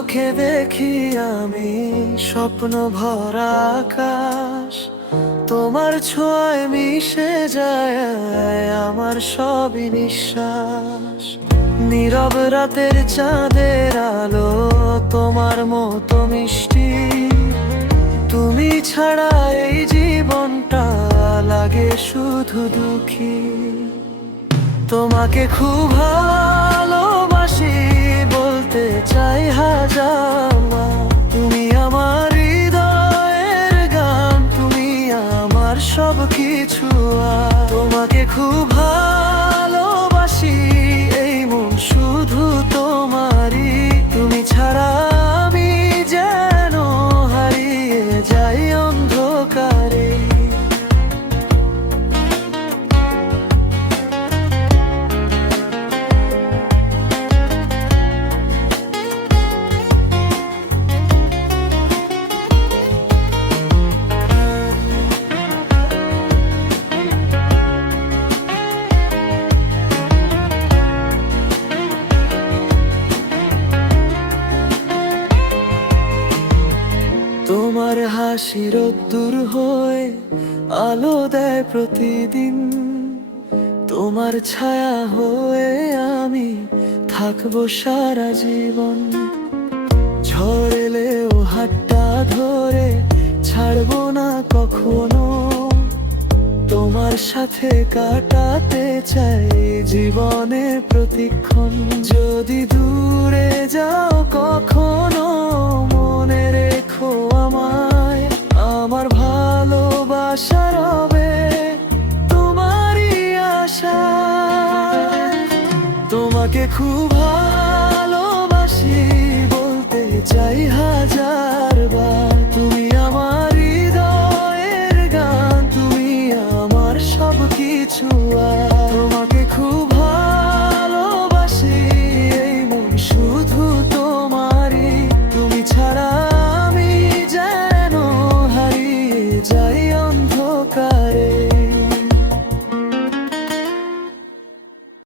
চোখে দেখি আমি স্বপ্ন ভরা আকাশ, তোমার ছোঁয়ায় মিশে যায় আমার সবই নিঃশ্বাস। নীরব রাতের চাঁদের আলো তোমার মতো মিষ্টি, তুমি ছাড়া এই জীবনটা লাগে শুধু দুঃখী। তোমাকে খুব ভালোবাসি বলতে চাই হাজার বার। তুমি আমার হৃদয়ের গান, তুমি আমার সব কিছু। তোমাকে খুব ভালোবাসি, এই মন শুধু তোমারই। তুমি ছাড়া আমি যেন হারিয়ে যাই অন্ধকারে। তোমার হাসি রোদ্দুর হয়ে আলো দেয় প্রতিদিন, তোমার ছায়া হয়ে আমি থাকবো সারা জীবন। ঝড় এলেও হাতটা ধরে ছাড়বো না কখনো, তোমার সাথে কাটাতে চাই জীবনের প্রতিক্ষণ। যদি দূরে যাও কখনো মনে রেখো আমায়, আমার ভালোবাসা রবে তোমারই আশা। তোমাকে খুব ভালোবাসি বলতে চাই হাজার